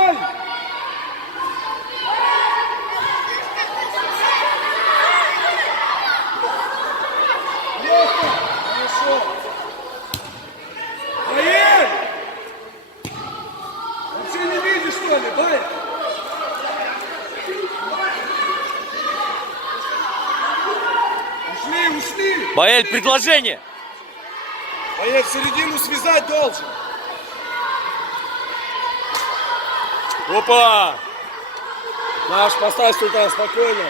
Отжимай! Хорошо! Поехали! Вообще не видишь, что ли, Бай? Ушли! Баэль, предложение. Боец середину связать должен. Опа! Наш, поставь сюда, спокойно.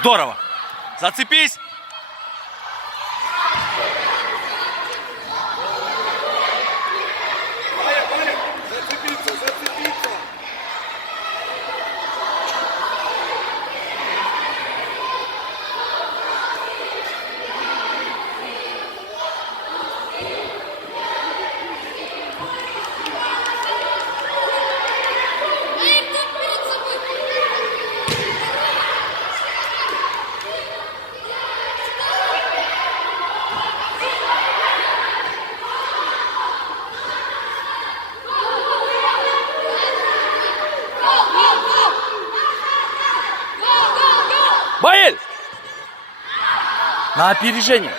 Здорово. Зацепись. Ваня, зацепиться. Баэль! На опережение.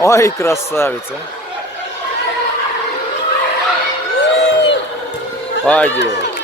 Ой, красавица. Пойдет.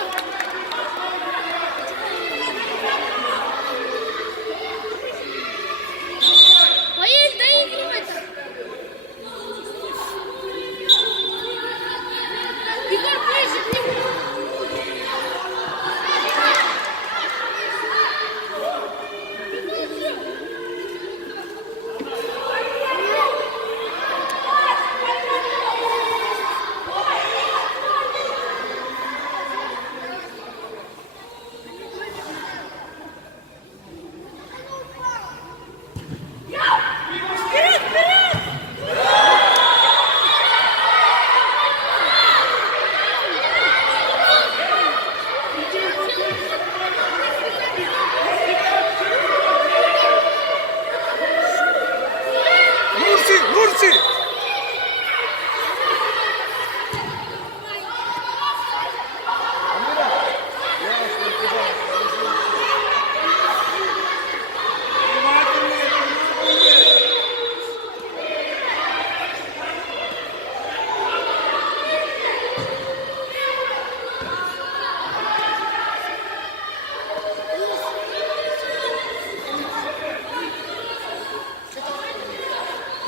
Нурси!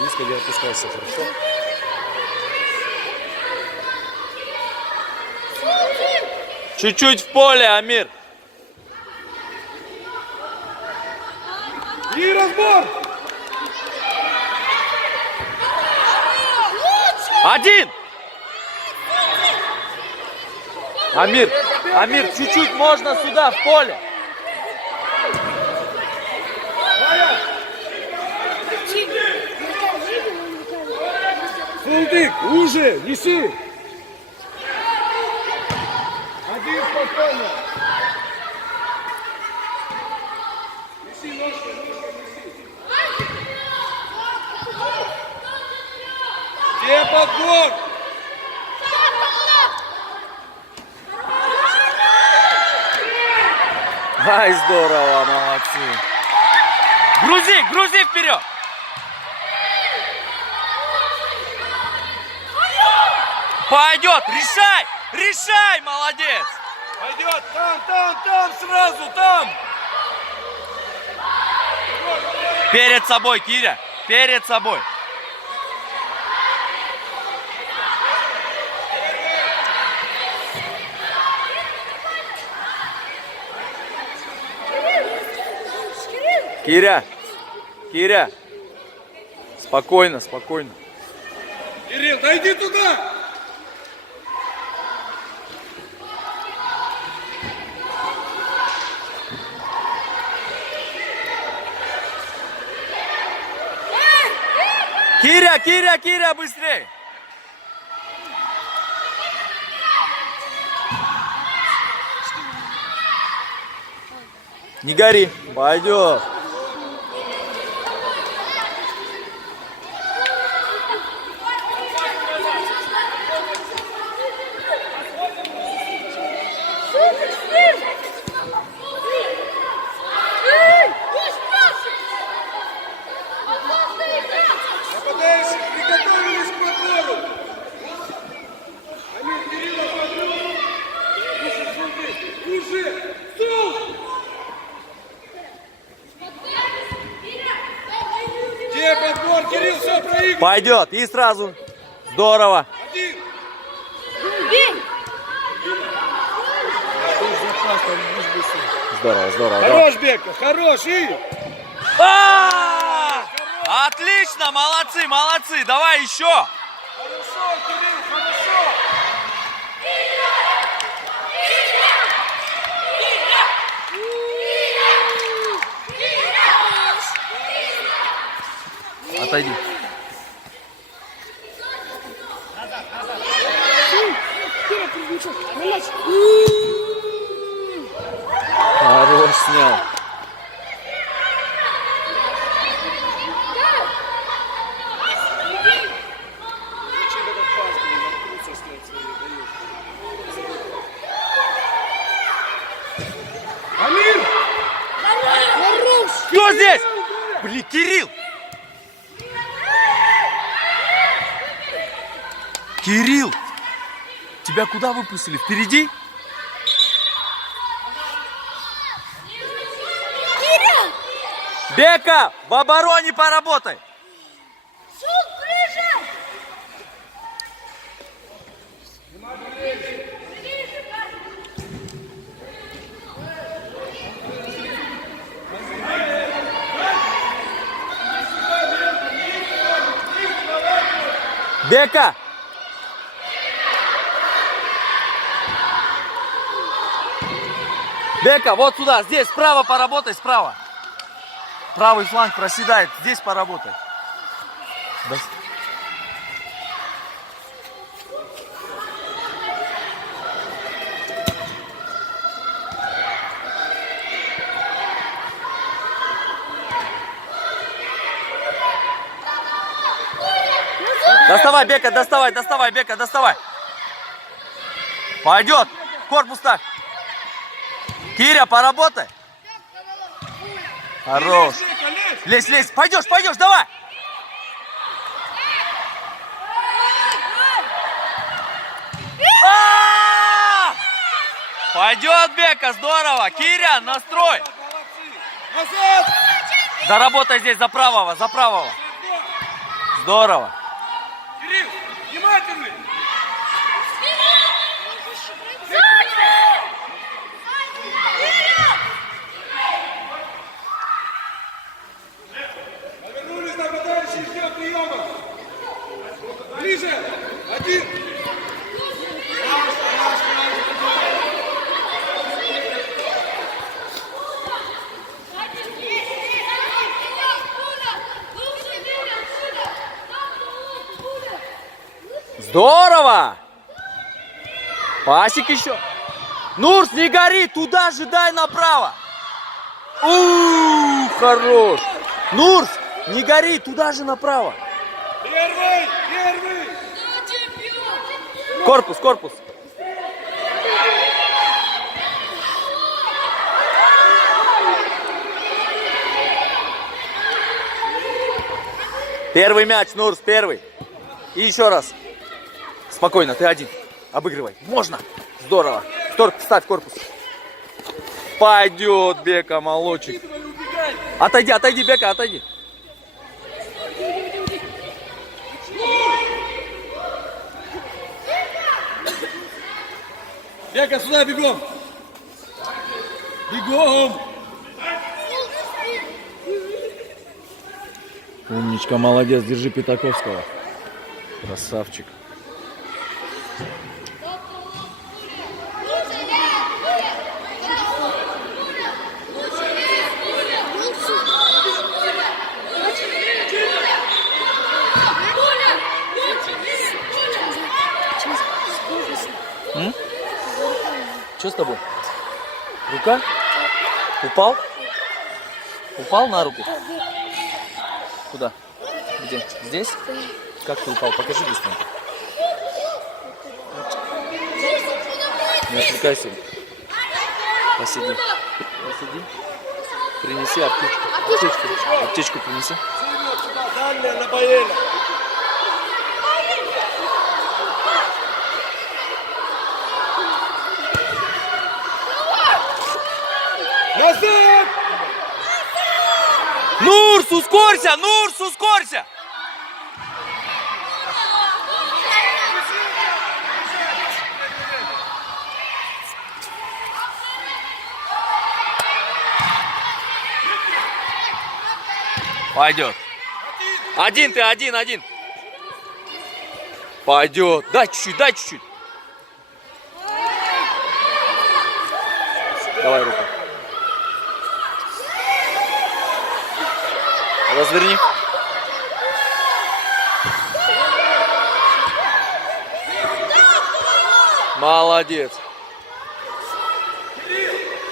Низко не опускайся, хорошо? Чуть-чуть в поле, Амир. И разбор! Один. Амир, чуть-чуть можно сюда, в поле. Фулдик, уже, неси! Один спокойно! Неси ножку, неси! Где подбор? Ай, здорово, молодцы. Грузи вперед. Пойдет, решай, молодец. Пойдет, там, сразу, там! Перед собой, Киря, перед собой. Киря, Киря. Спокойно, спокойно. Кирилл, да иди туда! Киря, Киря, Киря, быстрее! Не гори, пойдет. Нападающие приготовились к подбору! Амир, Кирилла, подбор! Слушай, смотри, уже! Стол! Где подбор? Кирилл все проигрывает! Пойдет, и сразу. Здорово. Один! Здорово, здорово. Хорош, Бека, хорош! И! Отлично, молодцы, молодцы. Давай еще. Хорошо, Кирилл, хорошо! Отойди. Хорош, снял. Амир! Кто здесь? Блин, Кирилл! Кирилл! Тебя куда выпустили? Впереди? Бека, в обороне поработай! Бека! Бека, вот сюда, здесь, справа поработай, справа. Правый фланг проседает, здесь поработай. Доставай, Бека, доставай, доставай, Бека, доставай. Пойдет, корпус так. Киря, поработай. Хорош. Лезь, лезь, пойдешь, пойдешь, давай. Пойдет, Бека, здорово. Киря, настрой. Назад! Доработай здесь за правого, за правого. Здорово. Кирилл, внимательный! Повернулись, нападающий ждет приема. Ближе! Один! Здорово! Пасик еще. Нурс, не гори, туда же дай направо. Хорош. Нурс, не гори, туда же направо. Первый! Первый! Корпус, корпус. Первый мяч, Нурс, первый. И еще раз. Спокойно, ты один. Обыгрывай. Можно. Здорово. Ставь корпус. Пойдет, Бека, молодчик. Отойди, отойди, Бека, отойди. Бека, сюда, бегом! Бегом! Умничка, молодец, держи Пятаковского. Красавчик. Что с тобой? Рука? Упал? Упал на руку? Куда? Где? Здесь? Как ты упал? Покажи быстренько. Не отвлекайся. Посиди. Посиди. Принеси аптечку. Аптечку принеси. Дальняя на Баэля. Назад! Нурс, ускорься! Нурс, ускорься! Пойдет. Один ты, один. Пойдет. Дай чуть-чуть, дай чуть-чуть. Давай руку. Разверни. Молодец.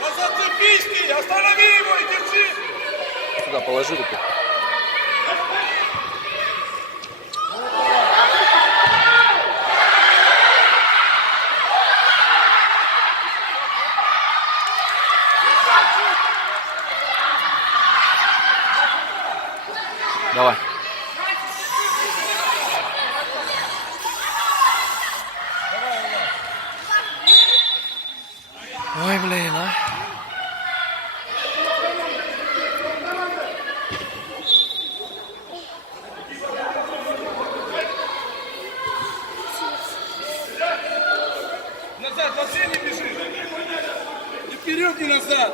Зацепись, останови его и держи. Сюда положи руку. Давай. Ой, блин, а. Назад, вообще не бежи. Ни вперед, ни назад.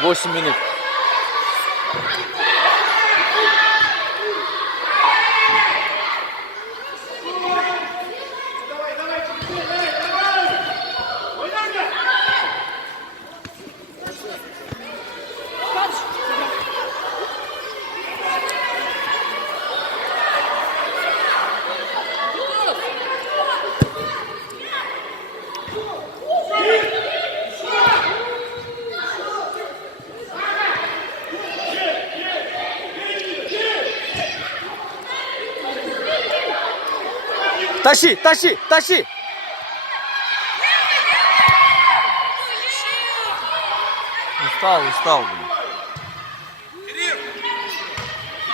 Восемь минут. Тащи! Устал, блин. Кирилл!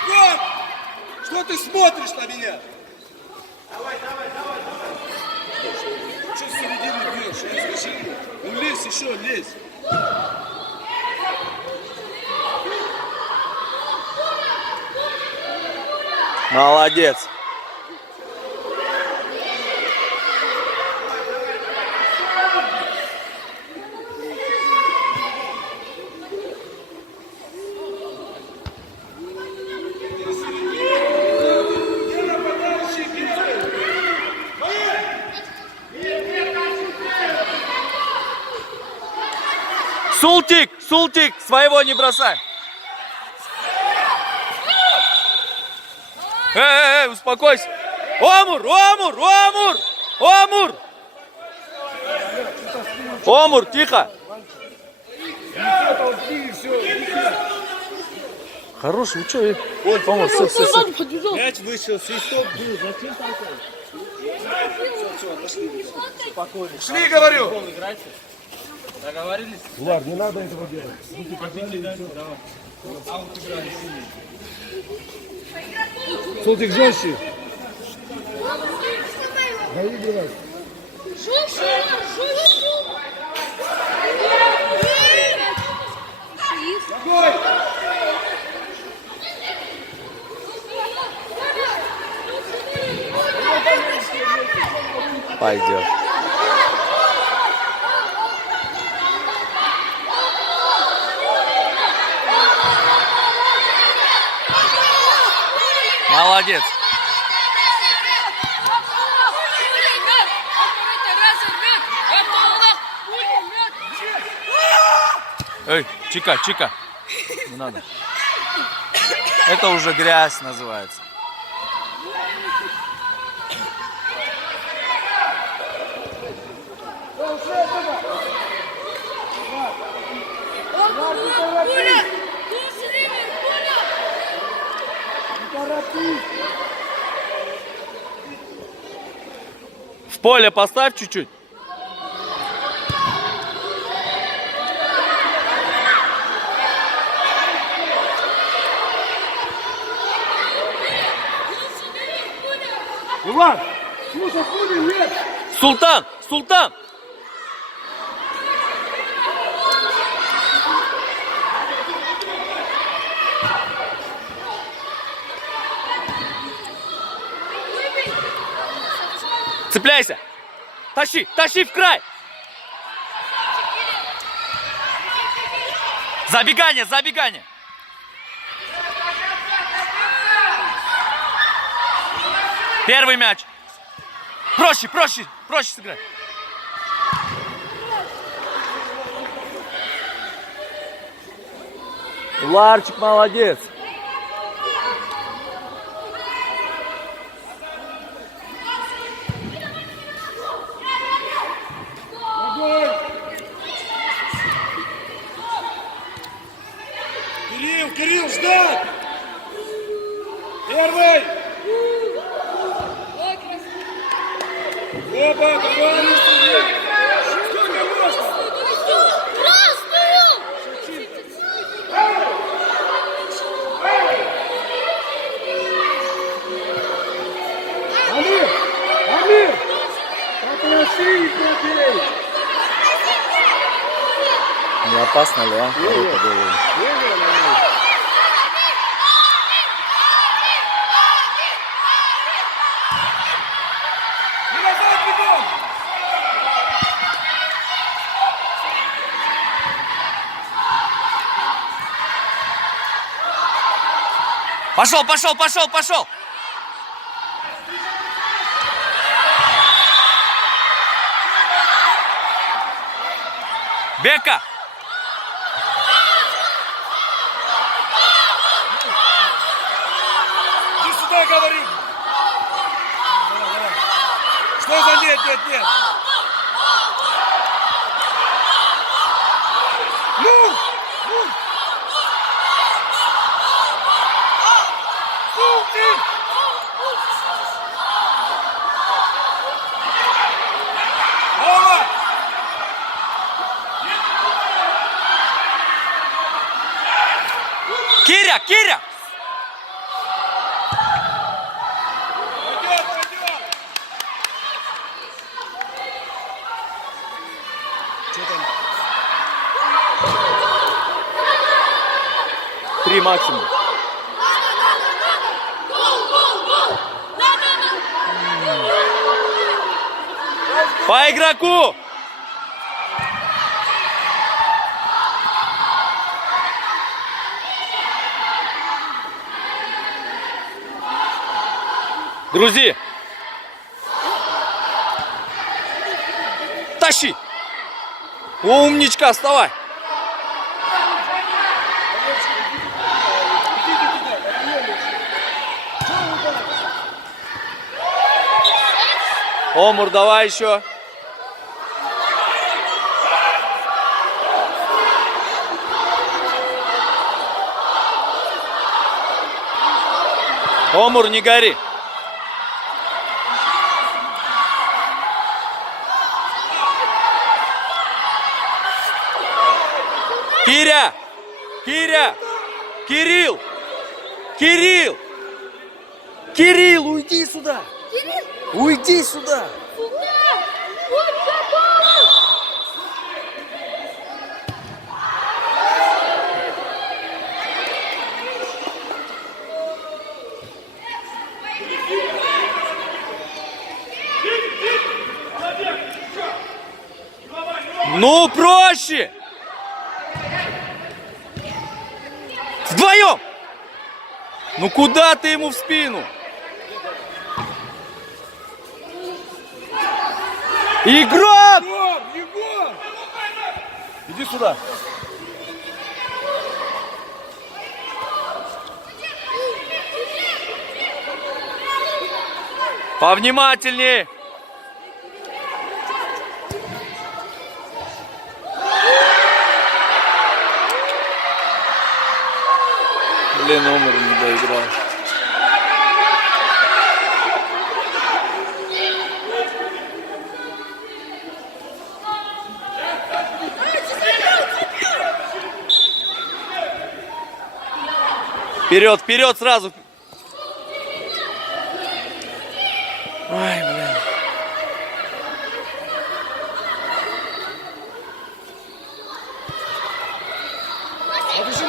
Гон! Что ты смотришь на меня? Давай. Что с середины бьешь? Скажи. Ну лезь еще, лезь. Молодец. Султик, своего не бросай. Успокойся. Омур, тихо. Хороший, вы что? Омур, все. Мяч вышел, свисток был. Зачем такой? Спокойно. Шли, говорю. Договорились? Влад, не надо этого делать. Султик жестче. Доигрывай. Пойдет. Молодец. Эй, чика, чика. Не надо. Это уже грязь называется. В поле поставь чуть-чуть. Иван, слушай, хули, нет. Султан, Султан. Цепляйся. Тащи, тащи в край. Забегание, забегание. Первый мяч. Проще, проще, проще сыграть. Ларчик молодец. Кирилл, Кирилл, ждать! Первый! Оба, давай! Сколько можно? Амир! Амир! Попроси, побей! Не опасно ли, а? Ворота голову. Пошел, пошел, пошел, пошел! Бека! Иди сюда, говорю! Что за нет, нет, нет? Ну! Ну! Ну ты! Давай! Киря, Киря! Пойдет, пойдет! Что там? 3 максимум. По игроку! Грузи! Тащи! Умничка, вставай! Омур, давай еще. Омур, не гори. Киря! Киря! Кирилл! Кирилл! Кирилл, уйди сюда! Уйди сюда! Ну, проще! Вдвоем! Ну куда ты ему в спину? Игрок! Егор, Егор! Иди сюда. Повнимательнее! Блин, номер не доиграл. Вперед, вперед сразу. Ай, блин. Побежи,